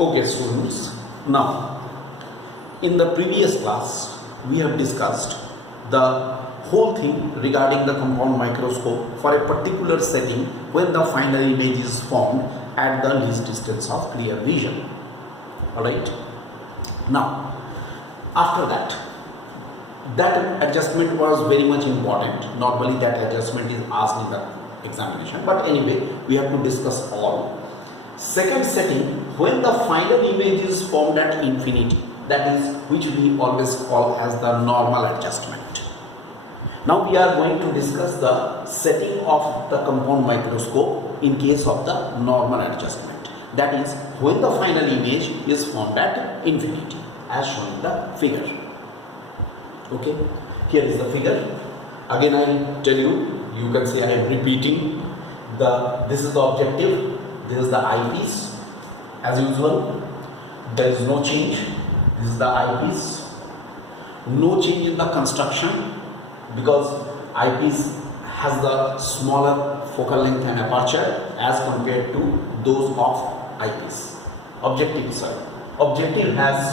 Okay, students. Now, in the previous class, we have discussed the whole thing regarding the compound microscope for a particular setting when the final image is formed at the least distance of clear vision. Alright. Now, after that adjustment was very much important. Normally, that adjustment is asked in the examination, but anyway, we have to discuss all. Second setting, when the final image is formed at infinity, that is, which we always call as the normal adjustment. Now we are going to discuss the setting of the compound microscope in case of the normal adjustment. That is, when the final image is formed at infinity, as shown in the figure. Okay, here is the figure. Again, I tell you, you can say I am repeating. This is the objective. This is the eyepiece. As usual, there is no change. This is the eyepiece. No change in the construction because eyepiece has the smaller focal length and aperture as compared to those of eyepiece. Objective has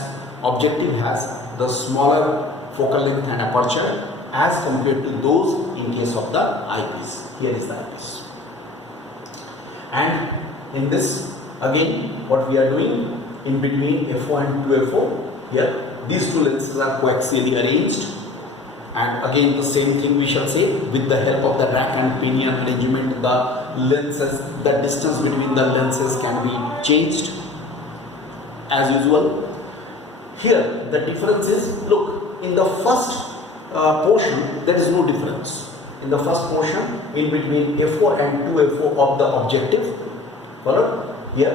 the smaller focal length and aperture as compared to those in case of the eyepiece. Here is the eyepiece. And in this, again, what we are doing in between FO and 2FO, here these two lenses are coaxially arranged, and again the same thing we shall say, with the help of the rack and pinion arrangement, the distance between the lenses can be changed as usual. Here the difference is, look, in the first portion there is no difference. In the first portion, in between FO and 2FO of the objective, followed, here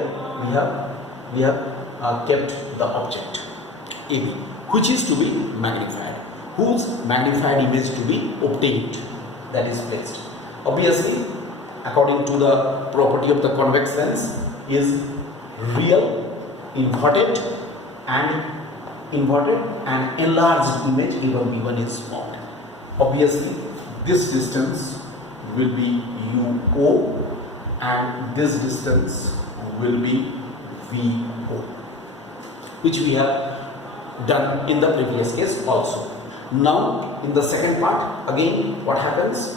we have kept the object AB, which is to be magnified, whose magnified image to be obtained, that is placed. Obviously, according to the property of the convex lens, is real, inverted and enlarged image A1B1 is formed. Obviously, this distance will be UO and this distance will be VO, which we have done in the previous case also. Now, in the second part, again, what happens?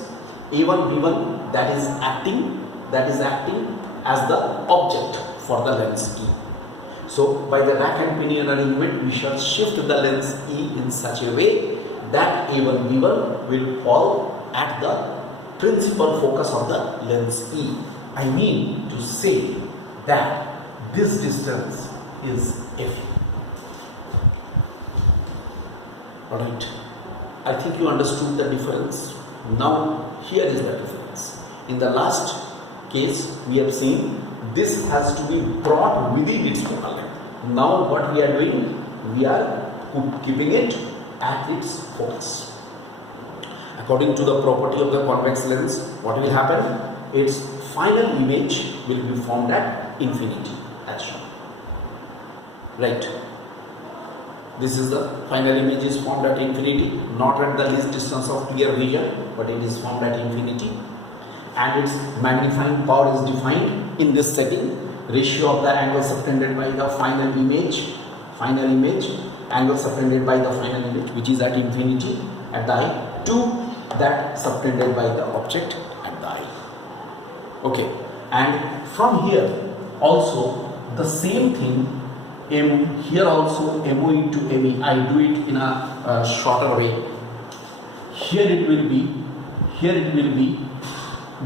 A1B1 that is acting as the object for the lens E. So, by the rack and pinion arrangement, we shall shift the lens E in such a way that A1B1 will fall at the principal focus of the lens E. I mean to say that this distance is F. Alright, I think you understood the difference. Now, here is the difference. In the last case, we have seen this has to be brought within its focal length. Now, what we are doing, we are keeping it at its focus. According to the property of the convex lens, what will happen? Its final image will be formed at infinity, as shown. Right. This is the final image is formed at infinity, not at the least distance of clear vision, but it is formed at infinity. And its magnifying power is defined in this setting. Ratio of the angle subtended by the final image, angle subtended by the final image, which is at infinity at the eye, to that subtended by the object at the eye. Okay, and from here also the same thing. Here also MO into ME, I do it in a shorter way. Here it will be,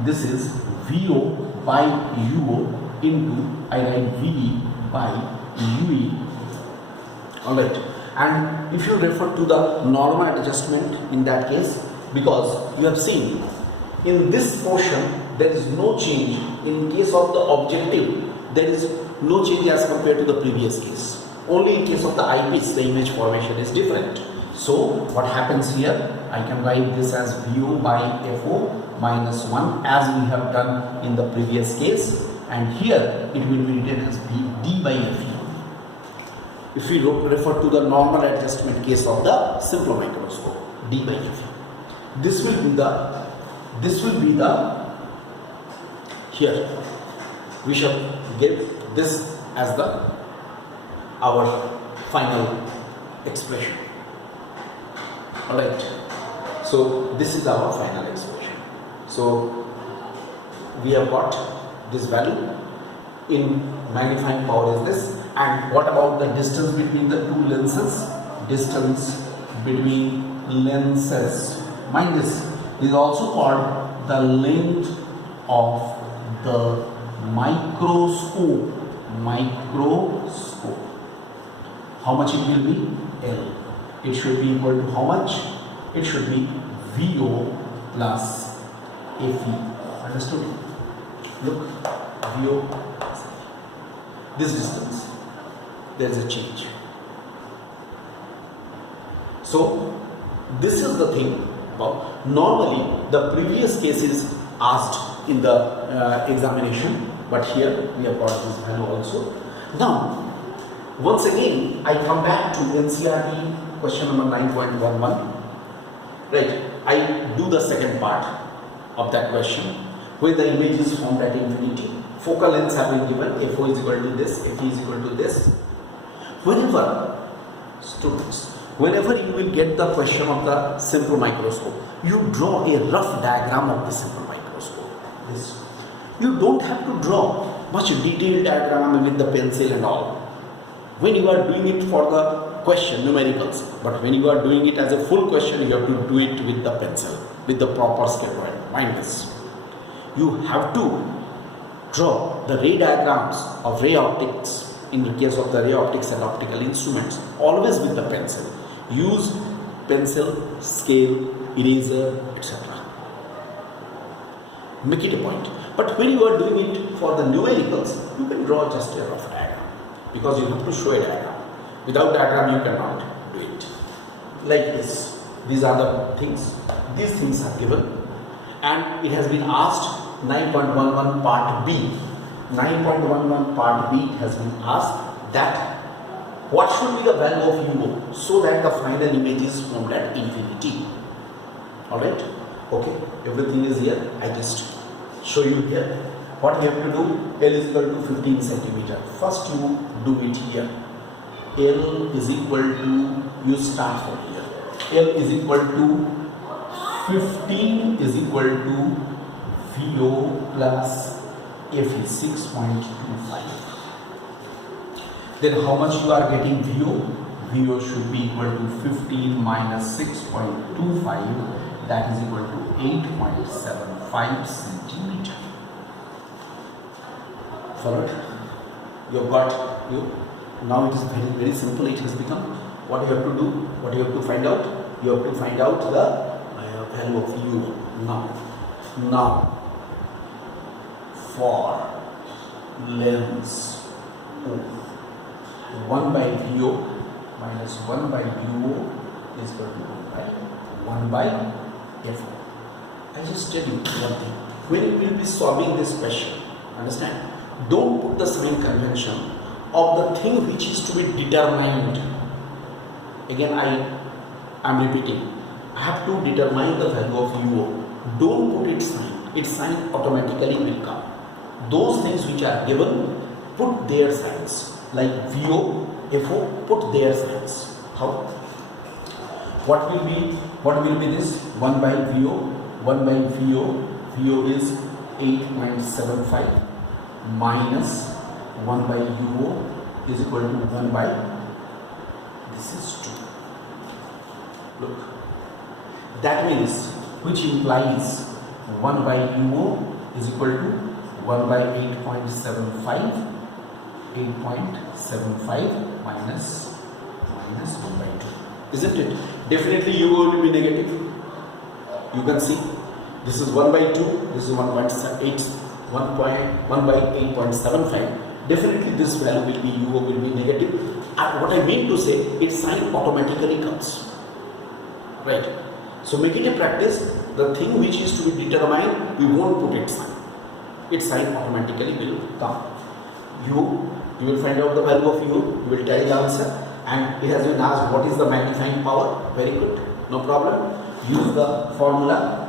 this is VO by UO into, I write VE by UE. Alright, and if you refer to the normal adjustment in that case, because you have seen in this portion there is no change. In case of the objective, there is no change as compared to the previous case. Only in case of the eyepiece, the image formation is different. So, what happens here? I can write this as VO by FO minus 1 as we have done in the previous case, and here it will be written as D by FE. If we refer to the normal adjustment case of the simple microscope, D by FE. This will be the here we shall give this as the our final expression. Alright, so this is our final expression. So we have got this value in magnifying power is this. And what about the distance between the two lenses? Distance between lenses, mind this, is also called the length of the microscope. Microscope. How much it will be? L. It should be equal to how much? It should be VO plus FE. Understood? Look, VO plus FE. This distance, there is a change. So this is the thing about normally the previous case is asked in the examination, but here we have got this value also. Now once again I come back to NCERT question number 9.11. Right, I do the second part of that question. When the image is formed at infinity, focal lengths have been given, FO is equal to this, FE is equal to this. Whenever, students, whenever you will get the question of the simple microscope, you draw a rough diagram of the simple microscope. This. You don't have to draw much detailed diagram with the pencil and all. When you are doing it for the question, numericals, but when you are doing it as a full question, you have to do it with the pencil, with the proper scale. Mind this. You have to draw the ray diagrams of ray optics, in the case of the ray optics and optical instruments, always with the pencil. Use pencil, scale, eraser, etc. Make it a point. But when you are doing it for the numericals, you can draw just a rough diagram, because you have to show a diagram. Without diagram you cannot do it. Like this. These are the things. These things are given. And it has been asked 9.11 part B. 9.11 part B has been asked that what should be the value of UO so that the final image is formed at infinity. Alright? Okay. Everything is here. I just show you here. What you have to do? L is equal to 15 centimeter. First you do it here. L is equal to, you start from here. L is equal to 15 is equal to VO plus FE 6.25. Then how much you are getting VO? VO should be equal to 15 minus 6.25, that is equal to 8.75 centimeter. Followed? You have got you. Now it is very, very simple. It has become what you have to do, what you have to find out. You have to find out the value of U. Now, for lengths of 1 by VO minus 1 by UO is equal to 1 by FO. I just tell you one thing. When you will be solving this question, understand? Don't put the sign convention of the thing which is to be determined. Again, I am repeating. I have to determine the value of UO. Don't put its sign. Its sign automatically will come. Those things which are given, put their signs. Like VO, FO, put their signs. How? What will be this? 1 by VO, 1 by VO. VO is 8.75 minus 1 by UO is equal to 1 by, this is 2. Look, that means, which implies 1 by UO is equal to 1 by 8.75, 8.75 minus 1 by 2. Isn't it? Definitely UO will be negative. You can see, this is 1 by 2, this is 1 by 8.75. Definitely this value will be UO will be negative. And what I mean to say, its sign automatically comes. Right? So make it a practice. The thing which is to be determined, we won't put its sign. Its sign automatically will come. You will find out the value of U. You will tell the answer. And it has been asked what is the magnifying power. Very good. No problem. Use the formula.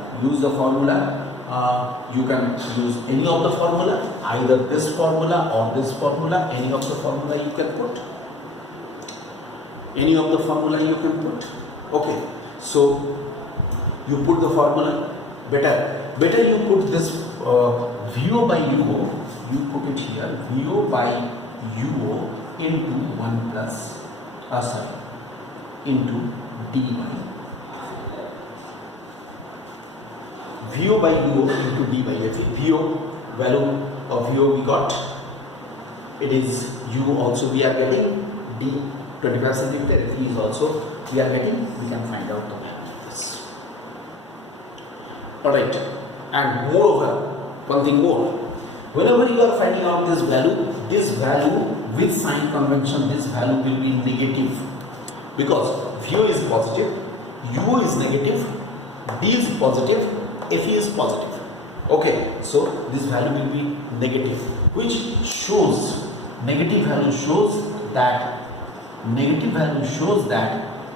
You can use any of the formula, either this formula or this formula, any of the formula you can put. Any of the formula you can put. Okay, so you put the formula. Better you put this VO by UO. You put it here. VO by UO into 1 plus into D by VO by UO into D by F. VO value of VO we got. It is U also we are getting. D 25 centimeter. F is also we are getting. We can find out the value of this. Alright. And moreover, one thing more. Whenever you are finding out this value with sign convention, this value will be negative. Because VO is positive, UO is negative, D is positive, FE is positive. Okay, so this value will be negative, which shows negative value shows that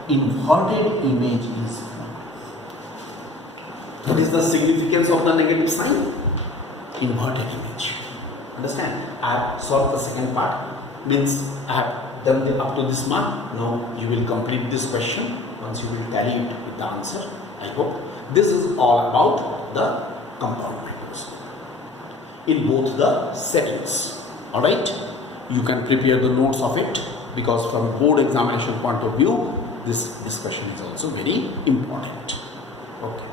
inverted image is formed. What is the significance of the negative sign? Inverted image. Understand? I have solved the second part, means I have done up to this mark. Now you will complete this question once you will tally it with the answer. I hope this is all about the compound microscope in both the settings. Alright, you can prepare the notes of it, because from board examination point of view this discussion is also very important. Okay.